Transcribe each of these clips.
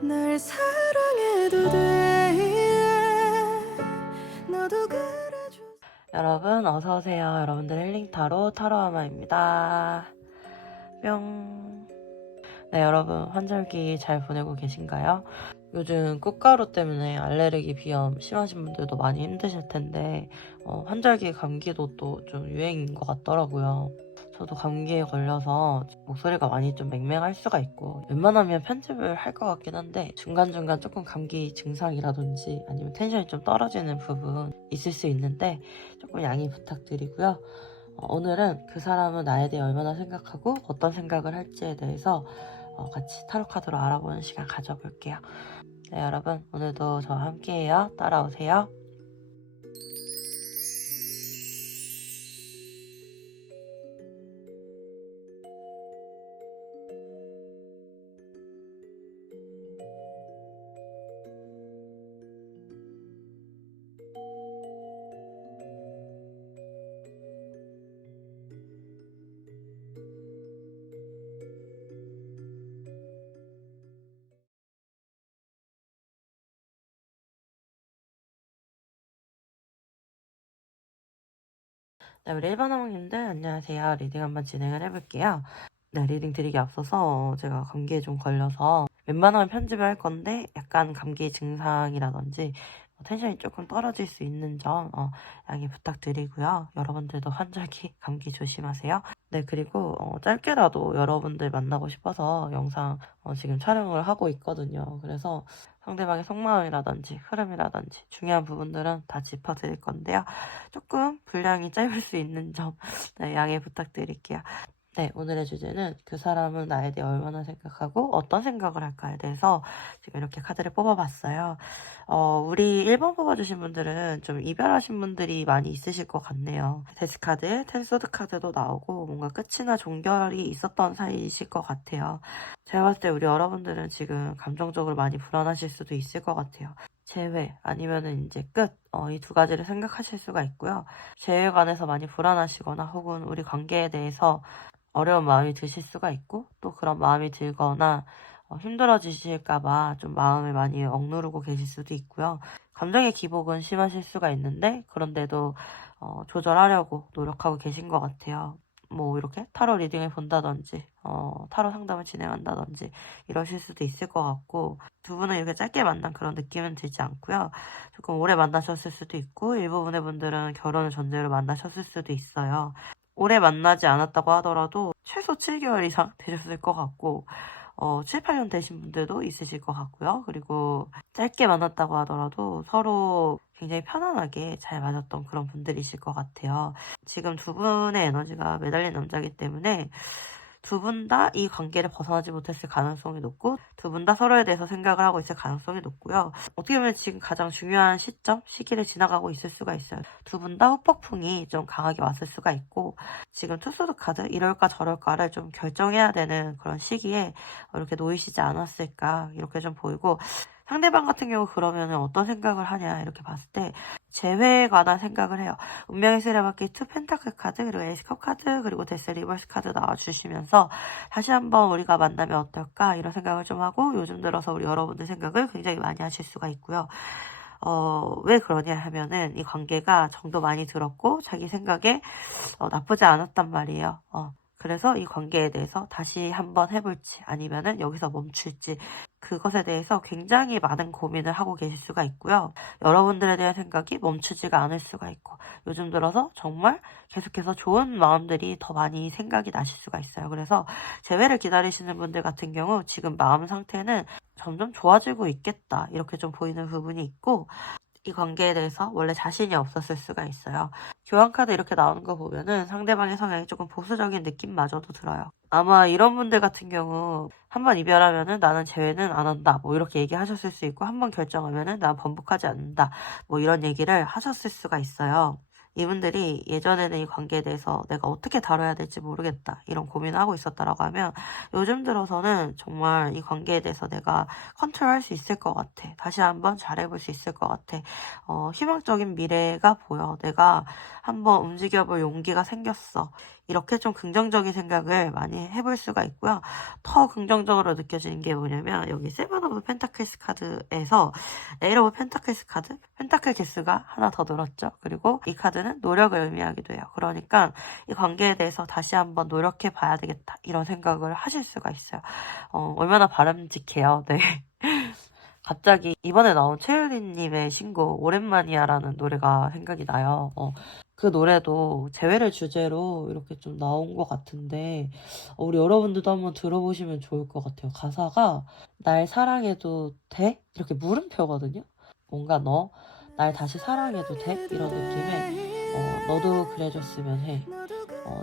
날 사랑해도 돼. 너도 그래줘. 여러분 어서오세요. 여러분들 힐링타로 타로아마입니다. 뿅. 네, 여러분 환절기 잘 보내고 계신가요? 요즘 꽃가루 때문에 알레르기 비염 심하신 분들도 많이 힘드실 텐데 환절기 감기도 또 좀 유행인 것 같더라고요. 저도 감기에 걸려서 목소리가 많이 좀 맹맹할 수가 있고 웬만하면 편집을 할 것 같긴 한데 중간중간 조금 감기 증상이라든지 아니면 텐션이 좀 떨어지는 부분 있을 수 있는데 조금 양해 부탁드리고요. 오늘은 그 사람은 나에 대해 얼마나 생각하고 어떤 생각을 할지에 대해서 같이 타로 카드로 알아보는 시간 가져볼게요. 네, 여러분 오늘도 저와 함께해요. 따라오세요. 네, 우리 1번 어머님들 안녕하세요. 리딩 한번 진행을 해볼게요. 네, 리딩 드리기 앞서서 제가 감기에 좀 걸려서 웬만하면 편집을 할 건데 약간 감기 증상이라든지 텐션이 조금 떨어질 수 있는 점 양해 부탁드리고요. 여러분들도 환절기 감기 조심하세요. 네, 그리고 짧게라도 여러분들 만나고 싶어서 영상 지금 촬영을 하고 있거든요. 그래서 상대방의 속마음이라든지 흐름이라든지 중요한 부분들은 다 짚어드릴 건데요. 조금 분량이 짧을 수 있는 점 네, 양해 부탁드릴게요. 네, 오늘의 주제는 그 사람은 나에 대해 얼마나 생각하고 어떤 생각을 할까에 대해서 지금 이렇게 카드를 뽑아봤어요. 우리 1번 뽑아주신 분들은 좀 이별하신 분들이 많이 있으실 것 같네요. 데스 카드, 텐소드 카드도 나오고 뭔가 끝이나 종결이 있었던 사이이실 것 같아요. 제가 봤을 때 우리 여러분들은 지금 감정적으로 많이 불안하실 수도 있을 것 같아요. 재회 아니면은 이제 끝, 이 두 가지를 생각하실 수가 있고요. 재회에 관해서 많이 불안하시거나 혹은 우리 관계에 대해서 어려운 마음이 드실 수가 있고 또 그런 마음이 들거나 힘들어지실까봐 좀 마음을 많이 억누르고 계실 수도 있고요. 감정의 기복은 심하실 수가 있는데 그런데도 조절하려고 노력하고 계신 것 같아요. 뭐 이렇게 타로 리딩을 본다든지 타로 상담을 진행한다든지 이러실 수도 있을 것 같고 두 분은 이렇게 짧게 만난 그런 느낌은 들지 않고요. 조금 오래 만나셨을 수도 있고 일부분의 분들은 결혼을 전제로 만나셨을 수도 있어요. 오래 만나지 않았다고 하더라도 최소 7개월 이상 되셨을 것 같고 7, 8년 되신 분들도 있으실 것 같고요. 그리고 짧게 만났다고 하더라도 서로 굉장히 편안하게 잘 맞았던 그런 분들이실 것 같아요. 지금 두 분의 에너지가 매달린 남자이기 때문에 두 분 다 이 관계를 벗어나지 못했을 가능성이 높고 두 분 다 서로에 대해서 생각을 하고 있을 가능성이 높고요. 어떻게 보면 지금 가장 중요한 시점, 시기를 지나가고 있을 수가 있어요. 두 분 다 후폭풍이 좀 강하게 왔을 수가 있고 지금 투소드 카드 이럴까 저럴까를 좀 결정해야 되는 그런 시기에 이렇게 놓이시지 않았을까 이렇게 좀 보이고 상대방 같은 경우 그러면 어떤 생각을 하냐 이렇게 봤을 때 재회에 관한 생각을 해요. 운명의 세례받기 투 펜타클 카드 그리고 에이스컵 카드 그리고 데스 리버스 카드 나와주시면서 다시 한번 우리가 만나면 어떨까 이런 생각을 좀 하고 요즘 들어서 우리 여러분들 생각을 굉장히 많이 하실 수가 있고요. 왜 그러냐 하면은 이 관계가 정도 많이 들었고 자기 생각에 나쁘지 않았단 말이에요. 그래서 이 관계에 대해서 다시 한번 해볼지 아니면은 여기서 멈출지 그것에 대해서 굉장히 많은 고민을 하고 계실 수가 있고요. 여러분들에 대한 생각이 멈추지가 않을 수가 있고 요즘 들어서 정말 계속해서 좋은 마음들이 더 많이 생각이 나실 수가 있어요. 그래서 재회를 기다리시는 분들 같은 경우 지금 마음 상태는 점점 좋아지고 있겠다 이렇게 좀 보이는 부분이 있고 이 관계에 대해서 원래 자신이 없었을 수가 있어요. 교환카드 이렇게 나오는 거 보면은 상대방의 성향이 조금 보수적인 느낌마저도 들어요. 아마 이런 분들 같은 경우 한 번 이별하면은 나는 재회는 안 한다 뭐 이렇게 얘기하셨을 수 있고 한 번 결정하면은 난 번복하지 않는다 뭐 이런 얘기를 하셨을 수가 있어요. 이분들이 예전에는 이 관계에 대해서 내가 어떻게 다뤄야 될지 모르겠다 이런 고민을 하고 있었다라고 하면 요즘 들어서는 정말 이 관계에 대해서 내가 컨트롤할 수 있을 것 같아. 다시 한번 잘해볼 수 있을 것 같아. 희망적인 미래가 보여. 내가 한번 움직여볼 용기가 생겼어. 이렇게 좀 긍정적인 생각을 많이 해볼 수가 있고요. 더 긍정적으로 느껴지는 게 뭐냐면 여기 세븐 오브 펜타클스 카드에서 에이트 오브 펜타클스 카드, 펜타클 개수가 하나 더 늘었죠. 그리고 이 카드는 노력을 의미하기도 해요. 그러니까 이 관계에 대해서 다시 한번 노력해 봐야 되겠다 이런 생각을 하실 수가 있어요. 얼마나 바람직해요. 네. 갑자기 이번에 나온 최유리님의 신곡 오랜만이야라는 노래가 생각이 나요. 그 노래도 재회를 주제로 이렇게 좀 나온 것 같은데 우리 여러분들도 한번 들어보시면 좋을 것 같아요. 가사가 날 사랑해도 돼? 이렇게 물음표거든요. 뭔가 너 날 다시 사랑해도 돼? 이런 느낌의 너도 그래줬으면 해.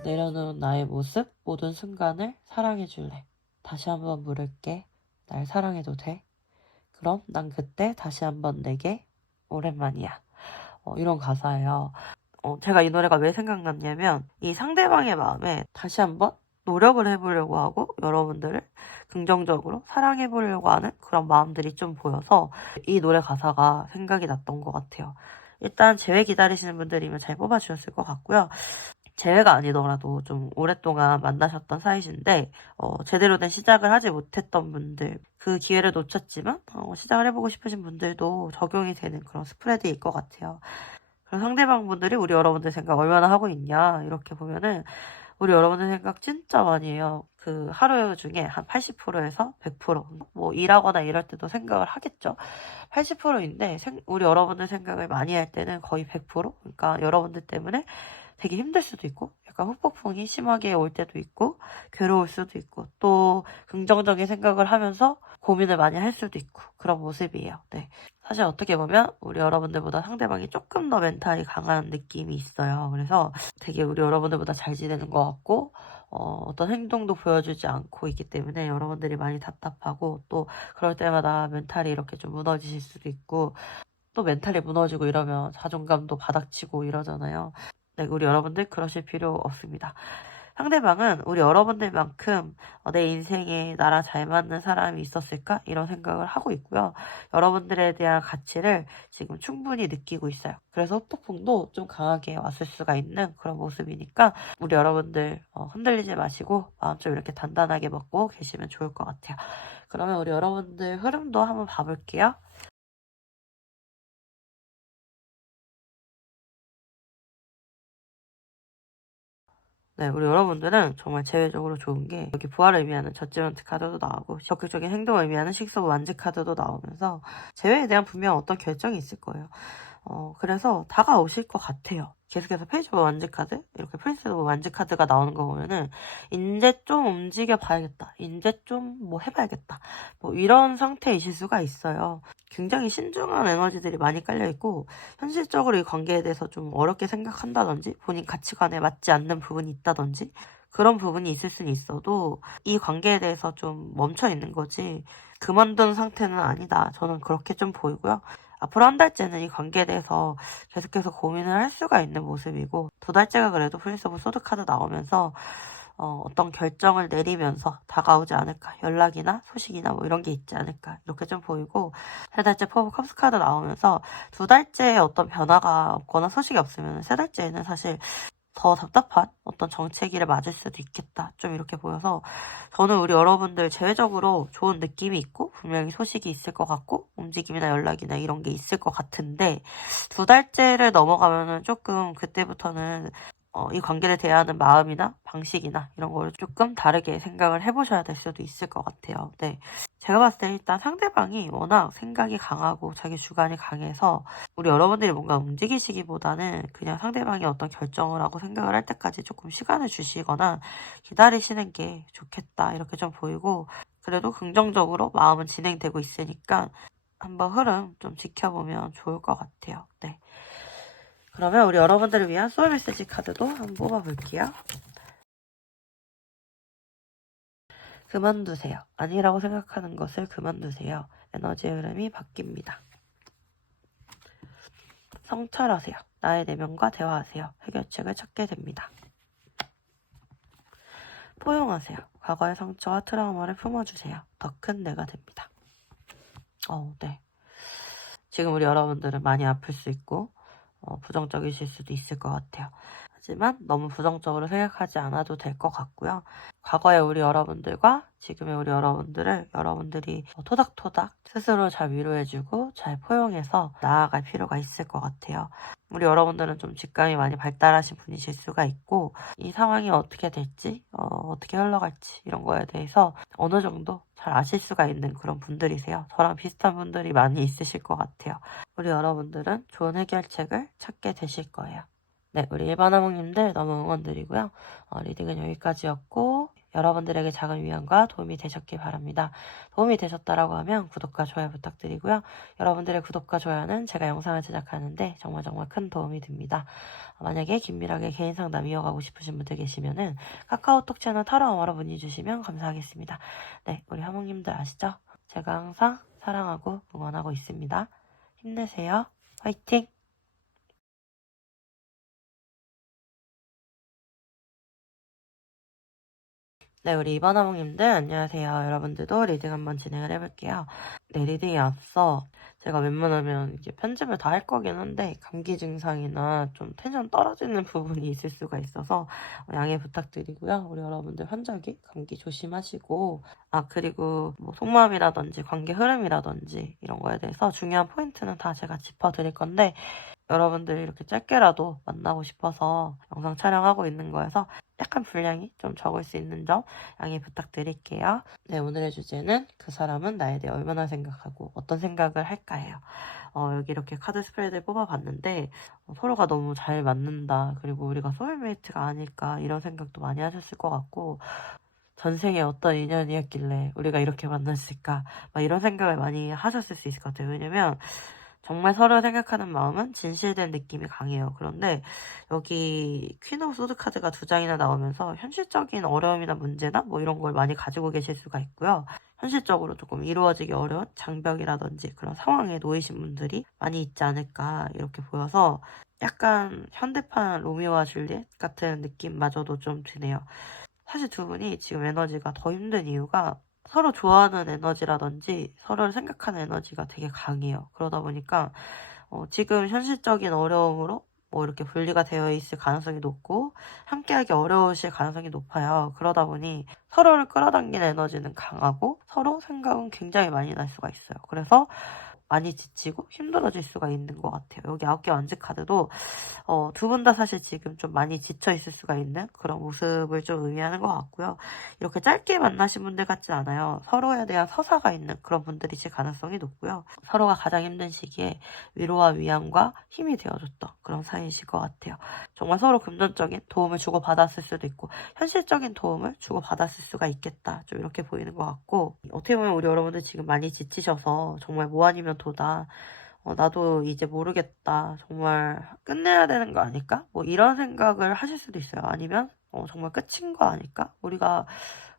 내려놓은 나의 모습 모든 순간을 사랑해줄래. 다시 한번 물을게. 날 사랑해도 돼? 그럼 난 그때 다시 한번 내게 오랜만이야. 이런 가사예요. 제가 이 노래가 왜 생각났냐면 이 상대방의 마음에 다시 한번 노력을 해보려고 하고 여러분들을 긍정적으로 사랑해보려고 하는 그런 마음들이 좀 보여서 이 노래 가사가 생각이 났던 것 같아요. 일단 재회 기다리시는 분들이면 잘 뽑아주셨을 것 같고요. 재회가 아니더라도 좀 오랫동안 만나셨던 사이신데 제대로 된 시작을 하지 못했던 분들 그 기회를 놓쳤지만 시작을 해보고 싶으신 분들도 적용이 되는 그런 스프레드일 것 같아요. 그럼 상대방 분들이 우리 여러분들 생각 얼마나 하고 있냐 이렇게 보면은 우리 여러분들 생각 진짜 많이 해요. 그 하루 중에 한 80%에서 100%뭐 일하거나 이럴 때도 생각을 하겠죠. 80%인데 우리 여러분들 생각을 많이 할 때는 거의 100%? 그러니까 여러분들 때문에 되게 힘들 수도 있고 약간 후폭풍이 심하게 올 때도 있고 괴로울 수도 있고 또 긍정적인 생각을 하면서 고민을 많이 할 수도 있고 그런 모습이에요. 네. 사실 어떻게 보면 우리 여러분들보다 상대방이 조금 더 멘탈이 강한 느낌이 있어요. 그래서 되게 우리 여러분들보다 잘 지내는 것 같고 어떤 행동도 보여주지 않고 있기 때문에 여러분들이 많이 답답하고 또 그럴 때마다 멘탈이 이렇게 좀 무너지실 수도 있고 또 멘탈이 무너지고 이러면 자존감도 바닥치고 이러잖아요. 네, 우리 여러분들 그러실 필요 없습니다. 상대방은 우리 여러분들만큼 내 인생에 나랑 잘 맞는 사람이 있었을까? 이런 생각을 하고 있고요. 여러분들에 대한 가치를 지금 충분히 느끼고 있어요. 그래서 후폭풍도 좀 강하게 왔을 수가 있는 그런 모습이니까 우리 여러분들 흔들리지 마시고 마음 좀 이렇게 단단하게 먹고 계시면 좋을 것 같아요. 그러면 우리 여러분들 흐름도 한번 봐볼게요. 네, 우리 여러분들은 정말 제외적으로 좋은 게 여기 부활을 의미하는 저지먼트 카드도 나오고 적극적인 행동을 의미하는 식스 오브 완즈 카드도 나오면서 재회에 대한 분명 어떤 결정이 있을 거예요. 그래서 다가오실 것 같아요. 계속해서 페이지 오브 완즈 카드, 이렇게 프린스 오브 완즈 카드가 나오는 거 보면은 이제 좀 움직여 봐야겠다. 이제 좀 뭐 해봐야겠다. 뭐 이런 상태이실 수가 있어요. 굉장히 신중한 에너지들이 많이 깔려있고 현실적으로 이 관계에 대해서 좀 어렵게 생각한다든지 본인 가치관에 맞지 않는 부분이 있다든지 그런 부분이 있을 수는 있어도 이 관계에 대해서 좀 멈춰 있는 거지 그만둔 상태는 아니다. 저는 그렇게 좀 보이고요. 앞으로 한 달째는 이 관계에 대해서 계속해서 고민을 할 수가 있는 모습이고 2달째가 그래도 프린스 오브 소드 카드 나오면서 어떤 결정을 내리면서 다가오지 않을까. 연락이나 소식이나 뭐 이런 게 있지 않을까. 이렇게 좀 보이고 3달째 포브 컵스 카드 나오면서 2달째에 어떤 변화가 없거나 소식이 없으면 3달째에는 사실 더 답답한 어떤 정체기를 맞을 수도 있겠다. 좀 이렇게 보여서 저는 우리 여러분들 제외적으로 좋은 느낌이 있고 분명히 소식이 있을 것 같고 움직임이나 연락이나 이런 게 있을 것 같은데 2달째를 넘어가면은 조금 그때부터는 이 관계를 대하는 마음이나 방식이나 이런 거를 조금 다르게 생각을 해보셔야 될 수도 있을 것 같아요. 네. 제가 봤을 때 일단 상대방이 워낙 생각이 강하고 자기 주관이 강해서 우리 여러분들이 뭔가 움직이시기보다는 그냥 상대방이 어떤 결정을 하고 생각을 할 때까지 조금 시간을 주시거나 기다리시는 게 좋겠다 이렇게 좀 보이고 그래도 긍정적으로 마음은 진행되고 있으니까 한번 흐름 좀 지켜보면 좋을 것 같아요. 네. 그러면 우리 여러분들을 위한 소울 메시지 카드도 한번 뽑아볼게요. 그만두세요. 아니라고 생각하는 것을 그만두세요. 에너지의 흐름이 바뀝니다. 성찰하세요. 나의 내면과 대화하세요. 해결책을 찾게 됩니다. 포용하세요. 과거의 상처와 트라우마를 품어주세요. 더 큰 내가 됩니다. 네. 지금 우리 여러분들은 많이 아플 수 있고 부정적이실 수도 있을 것 같아요. 하지만 너무 부정적으로 생각하지 않아도 될 것 같고요. 과거의 우리 여러분들과 지금의 우리 여러분들을 여러분들이 토닥토닥 스스로 잘 위로해주고 잘 포용해서 나아갈 필요가 있을 것 같아요. 우리 여러분들은 좀 직감이 많이 발달하신 분이실 수가 있고 이 상황이 어떻게 될지 어떻게 흘러갈지 이런 거에 대해서 어느 정도 잘 아실 수가 있는 그런 분들이세요. 저랑 비슷한 분들이 많이 있으실 것 같아요. 우리 여러분들은 좋은 해결책을 찾게 되실 거예요. 네, 우리 일반 어머님들 너무 응원드리고요. 리딩은 여기까지였고 여러분들에게 작은 위안과 도움이 되셨길 바랍니다. 도움이 되셨다라고 하면 구독과 좋아요 부탁드리고요. 여러분들의 구독과 좋아요는 제가 영상을 제작하는데 정말 큰 도움이 됩니다. 만약에 긴밀하게 개인 상담 이어가고 싶으신 분들 계시면은 카카오톡 채널 타로 어머로 문의 주시면 감사하겠습니다. 네, 우리 어머님들 아시죠? 제가 항상 사랑하고 응원하고 있습니다. 힘내세요. 화이팅! 네, 우리 이번 어머님들 안녕하세요. 여러분들도 리딩 한번 진행을 해볼게요. 네, 리딩에 앞서 제가 웬만하면 이제 편집을 다 할 거긴 한데 감기 증상이나 좀 텐션 떨어지는 부분이 있을 수가 있어서 양해 부탁드리고요. 우리 여러분들 환절기 감기 조심하시고 그리고 뭐 속마음이라든지 관계 흐름이라든지 이런 거에 대해서 중요한 포인트는 다 제가 짚어드릴 건데 여러분들 이렇게 짧게라도 만나고 싶어서 영상 촬영하고 있는 거여서 약간 분량이 좀 적을 수 있는 점 양해 부탁드릴게요. 네, 오늘의 주제는 그 사람은 나에 대해 얼마나 생각하고 어떤 생각을 할까예요. 여기 이렇게 카드 스프레드를 뽑아봤는데 서로가 너무 잘 맞는다. 그리고 우리가 소울메이트가 아닐까 이런 생각도 많이 하셨을 것 같고 전생에 어떤 인연이었길래 우리가 이렇게 만났을까 막 이런 생각을 많이 하셨을 수 있을 것 같아요. 왜냐면 정말 서로 생각하는 마음은 진실된 느낌이 강해요. 그런데 여기 퀸 오브 소드 카드가 2장이나 나오면서 현실적인 어려움이나 문제나 뭐 이런 걸 많이 가지고 계실 수가 있고요. 현실적으로 조금 이루어지기 어려운 장벽이라든지 그런 상황에 놓이신 분들이 많이 있지 않을까 이렇게 보여서 약간 현대판 로미오와 줄리엣 같은 느낌마저도 좀 드네요. 사실 두 분이 지금 에너지가 더 힘든 이유가 서로 좋아하는 에너지라든지 서로를 생각하는 에너지가 되게 강해요. 그러다 보니까 지금 현실적인 어려움으로 뭐 이렇게 분리가 되어 있을 가능성이 높고 함께하기 어려우실 가능성이 높아요. 그러다 보니 서로를 끌어당기는 에너지는 강하고 서로 생각은 굉장히 많이 날 수가 있어요. 그래서 많이 지치고 힘들어질 수가 있는 것 같아요. 여기 9개 완즈 카드도 두 분 다 사실 지금 좀 많이 지쳐 있을 수가 있는 그런 모습을 좀 의미하는 것 같고요. 이렇게 짧게 만나신 분들 같진 않아요. 서로에 대한 서사가 있는 그런 분들이실 가능성이 높고요. 서로가 가장 힘든 시기에 위로와 위안과 힘이 되어줬던 그런 사이이실 것 같아요. 정말 서로 금전적인 도움을 주고받았을 수도 있고 현실적인 도움을 주고받았을 수가 있겠다. 좀 이렇게 보이는 것 같고 어떻게 보면 우리 여러분들 지금 많이 지치셔서 정말 뭐 아니면 도다. 나도 이제 모르겠다. 정말 끝내야 되는 거 아닐까? 뭐 이런 생각을 하실 수도 있어요. 아니면 정말 끝인 거 아닐까? 우리가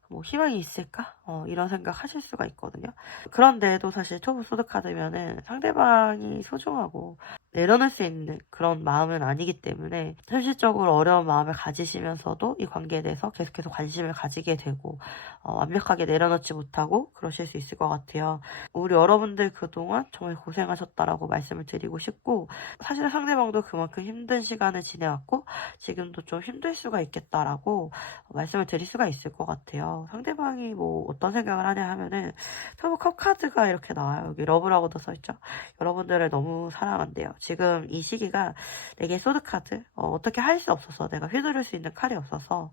뭐 희망이 있을까? 이런 생각 하실 수가 있거든요. 그런데도 사실 투브 소드 카드면은 상대방이 소중하고 내려놓을 수 있는 그런 마음은 아니기 때문에 현실적으로 어려운 마음을 가지시면서도 이 관계에 대해서 계속해서 관심을 가지게 되고 완벽하게 내려놓지 못하고 그러실 수 있을 것 같아요. 우리 여러분들 그동안 정말 고생하셨다라고 말씀을 드리고 싶고 사실 상대방도 그만큼 힘든 시간을 지내왔고 지금도 좀 힘들 수가 있겠다라고 말씀을 드릴 수가 있을 것 같아요. 상대방이 뭐 어떤 생각을 하냐 하면은 투브 컵 카드가 이렇게 나와요. 여기 러브라고도 써있죠. 여러분들을 너무 사랑한대요. 지금 이 시기가 내게 소드 카드 어떻게 할 수 없어서 내가 휘두를 수 있는 칼이 없어서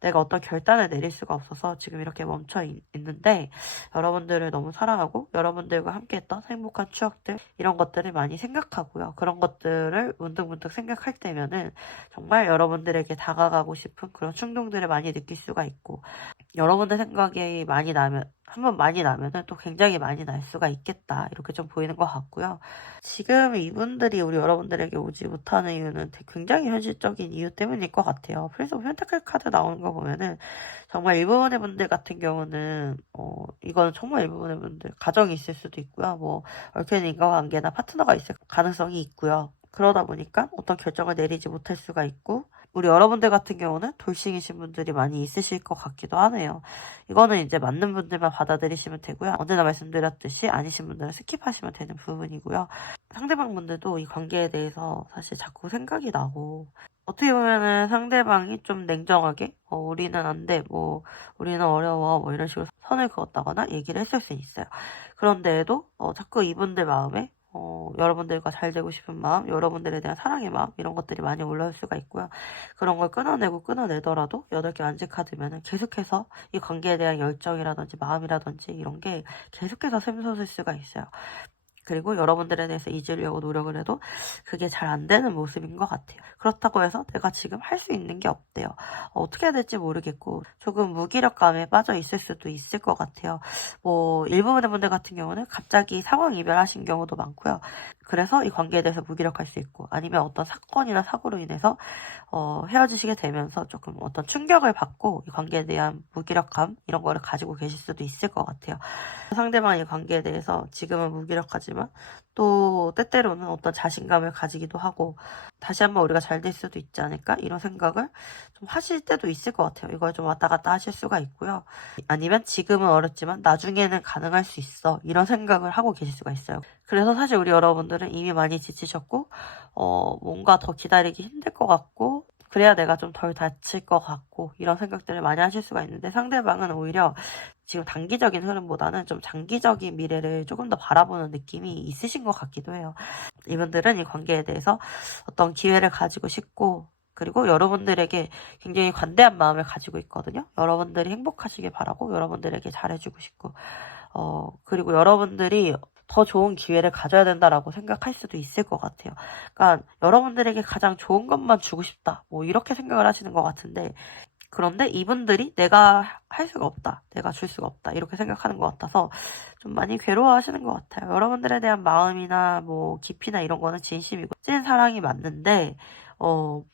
내가 어떤 결단을 내릴 수가 없어서 지금 이렇게 멈춰 있는데 여러분들을 너무 사랑하고 여러분들과 함께했던 행복한 추억들 이런 것들을 많이 생각하고요. 그런 것들을 문득문득 생각할 때면은 정말 여러분들에게 다가가고 싶은 그런 충동들을 많이 느낄 수가 있고 여러분들 생각이 많이 나면 한번 많이 나면은 또 굉장히 많이 날 수가 있겠다 이렇게 좀 보이는 것 같고요. 지금 이분들이 우리 여러분들에게 오지 못하는 이유는 굉장히 현실적인 이유 때문일 것 같아요. 그래서 펜타클 카드 나오는 거 보면은 정말 일부분의 분들 같은 경우는 이거는 정말 일부분의 분들 가정이 있을 수도 있고요. 뭐 얽혀있는 인간관계나 파트너가 있을 가능성이 있고요. 그러다 보니까 어떤 결정을 내리지 못할 수가 있고, 우리 여러분들 같은 경우는 돌싱이신 분들이 많이 있으실 것 같기도 하네요. 이거는 이제 맞는 분들만 받아들이시면 되고요. 언제나 말씀드렸듯이 아니신 분들은 스킵하시면 되는 부분이고요. 상대방 분들도 이 관계에 대해서 사실 자꾸 생각이 나고, 어떻게 보면은 상대방이 좀 냉정하게 우리는 안 돼, 뭐 우리는 어려워, 뭐 이런 식으로 선을 그었다거나 얘기를 했을 수 있어요. 그런데도 자꾸 이분들 마음에 여러분들과 잘 되고 싶은 마음, 여러분들에 대한 사랑의 마음, 이런 것들이 많이 올라올 수가 있고요. 그런 걸 끊어내더라도 8개 완제 카드면은 계속해서 이 관계에 대한 열정이라든지 마음이라든지 이런 게 계속해서 샘솟을 수가 있어요. 그리고 여러분들에 대해서 잊으려고 노력을 해도 그게 잘 안 되는 모습인 것 같아요. 그렇다고 해서 내가 지금 할 수 있는 게 없대요. 어떻게 해야 될지 모르겠고 조금 무기력감에 빠져 있을 수도 있을 것 같아요. 뭐 일부분의 분들 같은 경우는 갑자기 상황 이별하신 경우도 많고요. 그래서 이 관계에 대해서 무기력할 수 있고, 아니면 어떤 사건이나 사고로 인해서 헤어지시게 되면서 조금 어떤 충격을 받고 이 관계에 대한 무기력감 이런 거를 가지고 계실 수도 있을 것 같아요. 상대방의 관계에 대해서 지금은 무기력하지만 또 때때로는 어떤 자신감을 가지기도 하고, 다시 한번 우리가 잘 될 수도 있지 않을까 이런 생각을 좀 하실 때도 있을 것 같아요. 이걸 좀 왔다 갔다 하실 수가 있고요. 아니면 지금은 어렵지만 나중에는 가능할 수 있어 이런 생각을 하고 계실 수가 있어요. 그래서 사실 우리 여러분들은 이미 많이 지치셨고 뭔가 더 기다리기 힘들 것 같고, 그래야 내가 좀 덜 다칠 것 같고 이런 생각들을 많이 하실 수가 있는데, 상대방은 오히려 지금 단기적인 흐름보다는 좀 장기적인 미래를 조금 더 바라보는 느낌이 있으신 것 같기도 해요. 이분들은 이 관계에 대해서 어떤 기회를 가지고 싶고, 그리고 여러분들에게 굉장히 관대한 마음을 가지고 있거든요. 여러분들이 행복하시길 바라고, 여러분들에게 잘해주고 싶고, 그리고 여러분들이 더 좋은 기회를 가져야 된다라고 생각할 수도 있을 것 같아요. 그러니까 여러분들에게 가장 좋은 것만 주고 싶다, 뭐 이렇게 생각을 하시는 것 같은데, 그런데 이분들이 내가 할 수가 없다, 내가 줄 수가 없다 이렇게 생각하는 것 같아서 좀 많이 괴로워하시는 것 같아요. 여러분들에 대한 마음이나 뭐 깊이나 이런 거는 진심이고 찐 사랑이 맞는데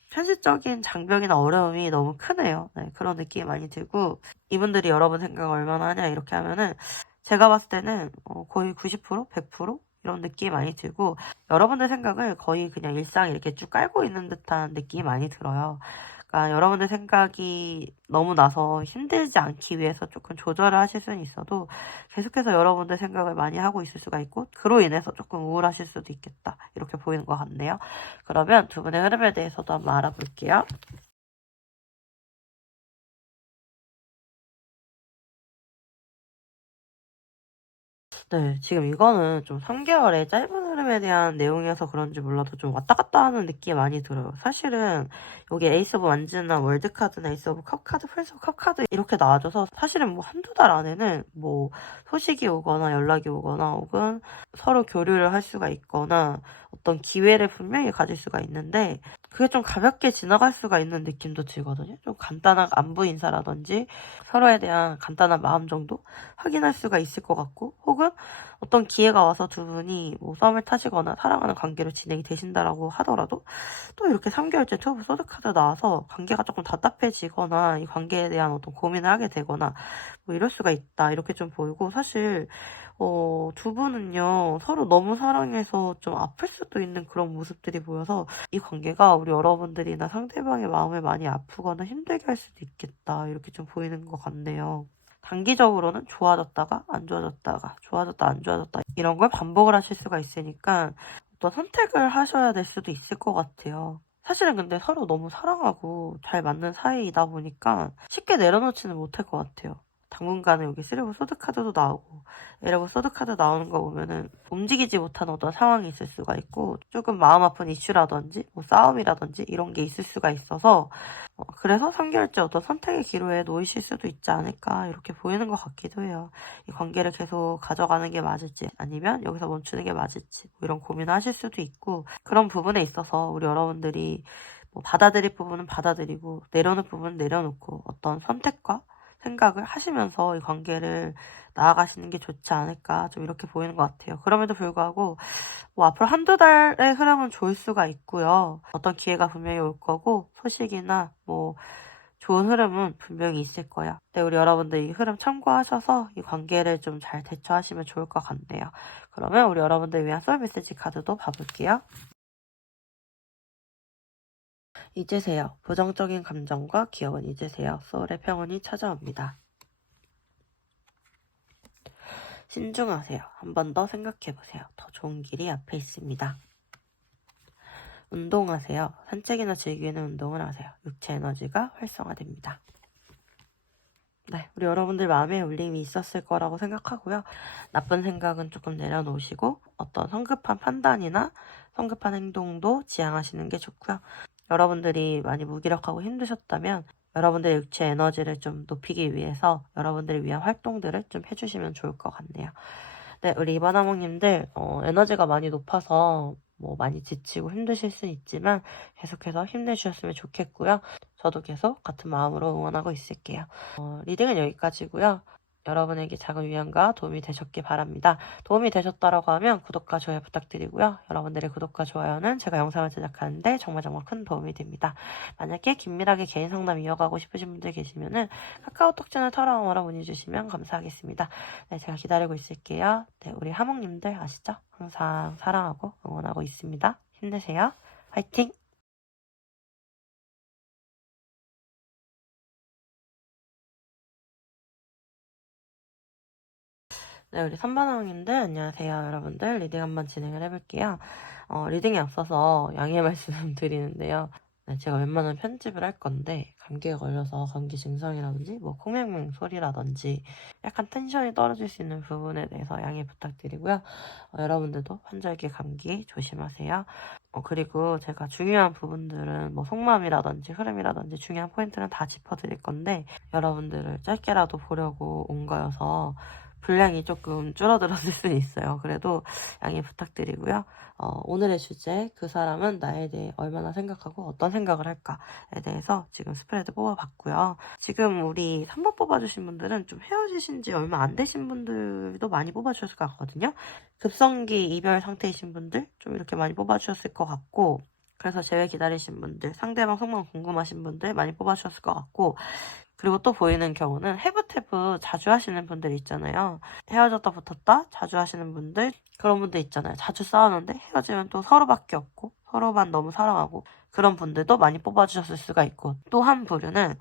현실적인 장벽이나 어려움이 너무 크네요. 네, 그런 느낌이 많이 들고, 이분들이 여러분 생각을 얼마나 하냐 이렇게 하면은 제가 봤을 때는 거의 90%? 100%? 이런 느낌이 많이 들고, 여러분들 생각을 거의 그냥 일상에 이렇게 쭉 깔고 있는 듯한 느낌이 많이 들어요. 그러니까 여러분들 생각이 너무 나서 힘들지 않기 위해서 조금 조절을 하실 수는 있어도, 계속해서 여러분들 생각을 많이 하고 있을 수가 있고, 그로 인해서 조금 우울하실 수도 있겠다 이렇게 보이는 것 같네요. 그러면 두 분의 흐름에 대해서도 한번 알아볼게요. 네, 지금 이거는 좀 3개월의 짧은 흐름에 대한 내용이어서 그런지 몰라도 좀 왔다 갔다 하는 느낌이 많이 들어요. 사실은 여기 에이스 오브 완즈나 월드카드나 에이스 오브 컵카드, 프린스 오브 컵카드 이렇게 나와줘서 사실은 뭐 한두 달 안에는 뭐 소식이 오거나 연락이 오거나 혹은 서로 교류를 할 수가 있거나 어떤 기회를 분명히 가질 수가 있는데, 그게 좀 가볍게 지나갈 수가 있는 느낌도 들거든요. 좀 간단한 안부 인사라든지 서로에 대한 간단한 마음 정도 확인할 수가 있을 것 같고, 혹은 어떤 기회가 와서 두 분이 뭐 썸을 타시거나 사랑하는 관계로 진행이 되신다라고 하더라도 또 이렇게 3개월째 투 오브 소드 카드 나와서 관계가 조금 답답해지거나 이 관계에 대한 어떤 고민을 하게 되거나 뭐 이럴 수가 있다 이렇게 좀 보이고, 사실 두 분은요 서로 너무 사랑해서 좀 아플 수도 있는 그런 모습들이 보여서 이 관계가 우리 여러분들이나 상대방의 마음을 많이 아프거나 힘들게 할 수도 있겠다 이렇게 좀 보이는 것 같네요. 단기적으로는 좋아졌다가 안 좋아졌다가 좋아졌다 안 좋아졌다 이런 걸 반복을 하실 수가 있으니까 어떤 선택을 하셔야 될 수도 있을 것 같아요. 사실은 근데 서로 너무 사랑하고 잘 맞는 사이이다 보니까 쉽게 내려놓지는 못할 것 같아요. 당분간은 여기 쓰레브 소드카드도 나오고 에러브 소드카드 나오는 거 보면은 움직이지 못하는 어떤 상황이 있을 수가 있고, 조금 마음 아픈 이슈라든지 뭐 싸움이라든지 이런 게 있을 수가 있어서 그래서 3개월째 어떤 선택의 기로에 놓이실 수도 있지 않을까 이렇게 보이는 것 같기도 해요. 이 관계를 계속 가져가는 게 맞을지 아니면 여기서 멈추는 게 맞을지 뭐 이런 고민을 하실 수도 있고, 그런 부분에 있어서 우리 여러분들이 뭐 받아들일 부분은 받아들이고 내려놓을 부분은 내려놓고 어떤 선택과 생각을 하시면서 이 관계를 나아가시는 게 좋지 않을까 좀 이렇게 보이는 것 같아요. 그럼에도 불구하고 뭐 앞으로 한두 달의 흐름은 좋을 수가 있고요. 어떤 기회가 분명히 올 거고 소식이나 뭐 좋은 흐름은 분명히 있을 거야. 네, 우리 여러분들 이 흐름 참고하셔서 이 관계를 좀 잘 대처하시면 좋을 것 같네요. 그러면 우리 여러분들 위한 솔 메시지 카드도 봐볼게요. 잊으세요. 부정적인 감정과 기억은 잊으세요. 소울의 평온이 찾아옵니다. 신중하세요. 한 번 더 생각해보세요. 더 좋은 길이 앞에 있습니다. 운동하세요. 산책이나 즐기는 운동을 하세요. 육체 에너지가 활성화됩니다. 네, 우리 여러분들 마음에 울림이 있었을 거라고 생각하고요. 나쁜 생각은 조금 내려놓으시고 어떤 성급한 판단이나 성급한 행동도 지양하시는 게 좋고요. 여러분들이 많이 무기력하고 힘드셨다면 여러분들의 육체 에너지를 좀 높이기 위해서 여러분들을 위한 활동들을 좀 해주시면 좋을 것 같네요. 네, 우리 이바나몽님들 에너지가 많이 높아서 뭐 많이 지치고 힘드실 수는 있지만 계속해서 힘내주셨으면 좋겠고요. 저도 계속 같은 마음으로 응원하고 있을게요. 리딩은 여기까지고요. 여러분에게 작은 위안과 도움이 되셨길 바랍니다. 도움이 되셨다라고 하면 구독과 좋아요 부탁드리고요. 여러분들의 구독과 좋아요는 제가 영상을 제작하는데 정말 큰 도움이 됩니다. 만약에 긴밀하게 개인 상담 이어가고 싶으신 분들 계시면은 카카오톡 채널 털어오라 문의 주시면 감사하겠습니다. 네, 제가 기다리고 있을게요. 네, 우리 하몽님들 아시죠? 항상 사랑하고 응원하고 있습니다. 힘내세요. 화이팅! 네, 우리 3반왕님들 안녕하세요. 여러분들 리딩 한번 진행을 해볼게요. 리딩에 앞서서 양해 말씀 드리는데요. 네, 제가 웬만하면 편집을 할 건데 감기에 걸려서 감기 증상이라든지 뭐 콩맹맹 소리라든지 약간 텐션이 떨어질 수 있는 부분에 대해서 양해 부탁드리고요. 여러분들도 환절기 감기 조심하세요. 그리고 제가 중요한 부분들은 뭐 속마음이라든지 흐름이라든지 중요한 포인트는 다 짚어드릴 건데 여러분들을 짧게라도 보려고 온 거여서 분량이 조금 줄어들었을 수는 있어요. 그래도 양해 부탁드리고요. 오늘의 주제, 그 사람은 나에 대해 얼마나 생각하고 어떤 생각을 할까에 대해서 지금 스프레드 뽑아봤고요. 지금 우리 3번 뽑아주신 분들은 좀 헤어지신 지 얼마 안 되신 분들도 많이 뽑아주셨을 것 같거든요. 급성기 이별 상태이신 분들 좀 이렇게 많이 뽑아주셨을 것 같고, 그래서 재회 기다리신 분들, 상대방 속마음 궁금하신 분들 많이 뽑아주셨을 것 같고, 그리고 또 보이는 경우는 해브태브 자주 하시는 분들 있잖아요. 헤어졌다 붙었다 자주 하시는 분들, 그런 분들 있잖아요. 자주 싸우는데 헤어지면 또 서로밖에 없고 서로만 너무 사랑하고 그런 분들도 많이 뽑아주셨을 수가 있고, 또 한 부류는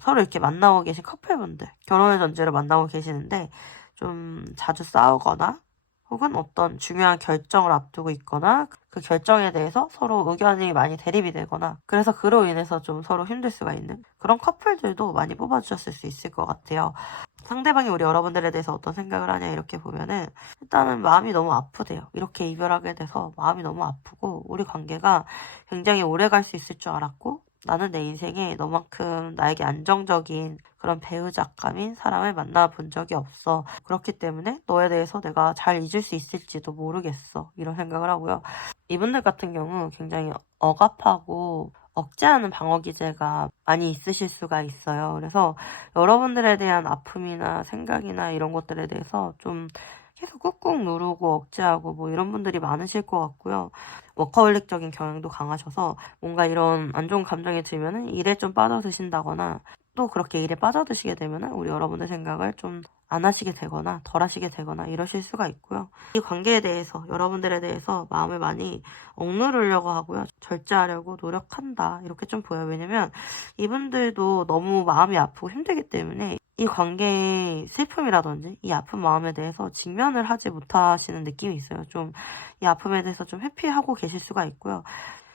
서로 이렇게 만나고 계신 커플분들, 결혼을 전제로 만나고 계시는데 좀 자주 싸우거나 혹은 어떤 중요한 결정을 앞두고 있거나 그 결정에 대해서 서로 의견이 많이 대립이 되거나 그래서 그로 인해서 좀 서로 힘들 수가 있는 그런 커플들도 많이 뽑아주셨을 수 있을 것 같아요. 상대방이 우리 여러분들에 대해서 어떤 생각을 하냐 이렇게 보면은 일단은 마음이 너무 아프대요. 이렇게 이별하게 돼서 마음이 너무 아프고 우리 관계가 굉장히 오래 갈 수 있을 줄 알았고 나는 내 인생에 너만큼 나에게 안정적인 그런 배우자감인 사람을 만나본 적이 없어. 그렇기 때문에 너에 대해서 내가 잘 잊을 수 있을지도 모르겠어. 이런 생각을 하고요. 이분들 같은 경우 굉장히 억압하고 억제하는 방어 기제가 많이 있으실 수가 있어요. 그래서 여러분들에 대한 아픔이나 생각이나 이런 것들에 대해서 좀 계속 꾹꾹 누르고 억제하고 뭐 이런 분들이 많으실 것 같고요. 워커홀릭적인 경향도 강하셔서 뭔가 이런 안 좋은 감정이 들면은 일에 좀 빠져드신다거나 또 그렇게 일에 빠져드시게 되면은 우리 여러분들 생각을 좀 안 하시게 되거나 덜 하시게 되거나 이러실 수가 있고요. 이 관계에 대해서 여러분들에 대해서 마음을 많이 억누르려고 하고요. 절제하려고 노력한다. 이렇게 좀 보여요. 왜냐면 이분들도 너무 마음이 아프고 힘들기 때문에 이 관계의 슬픔이라든지 이 아픈 마음에 대해서 직면을 하지 못하시는 느낌이 있어요. 좀 이 아픔에 대해서 좀 회피하고 계실 수가 있고요.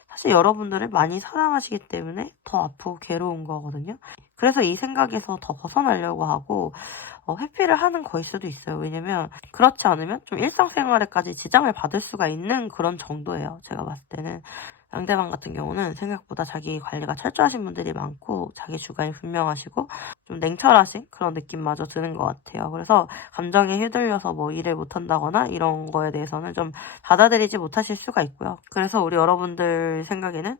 사실 여러분들을 많이 사랑하시기 때문에 더 아프고 괴로운 거거든요. 그래서 이 생각에서 더 벗어나려고 하고 회피를 하는 거일 수도 있어요. 왜냐면 그렇지 않으면 좀 일상생활에까지 지장을 받을 수가 있는 그런 정도예요. 제가 봤을 때는. 상대방 같은 경우는 생각보다 자기 관리가 철저하신 분들이 많고 자기 주관이 분명하시고 좀 냉철하신 그런 느낌마저 드는 것 같아요. 그래서 감정에 휘둘려서 뭐 일을 못한다거나 이런 거에 대해서는 좀 받아들이지 못하실 수가 있고요. 그래서 우리 여러분들 생각에는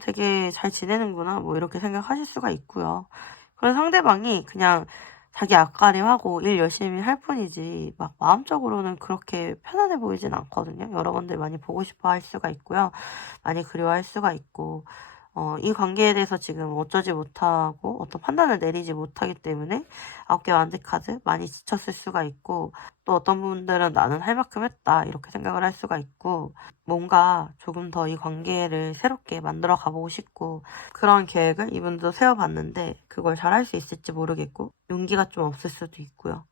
되게 잘 지내는구나 뭐 이렇게 생각하실 수가 있고요. 그래서 상대방이 그냥 자기 앞가림하고 일 열심히 할 뿐이지 막 마음적으로는 그렇게 편안해 보이진 않거든요. 여러분들 많이 보고 싶어 할 수가 있고요. 많이 그리워할 수가 있고 이 관계에 대해서 지금 어쩌지 못하고 어떤 판단을 내리지 못하기 때문에 9개 완제 카드 많이 지쳤을 수가 있고, 또 어떤 분들은 나는 할 만큼 했다 이렇게 생각을 할 수가 있고, 뭔가 조금 더 이 관계를 새롭게 만들어 가보고 싶고 그런 계획을 이분도 세워봤는데 그걸 잘 할 수 있을지 모르겠고 용기가 좀 없을 수도 있고요.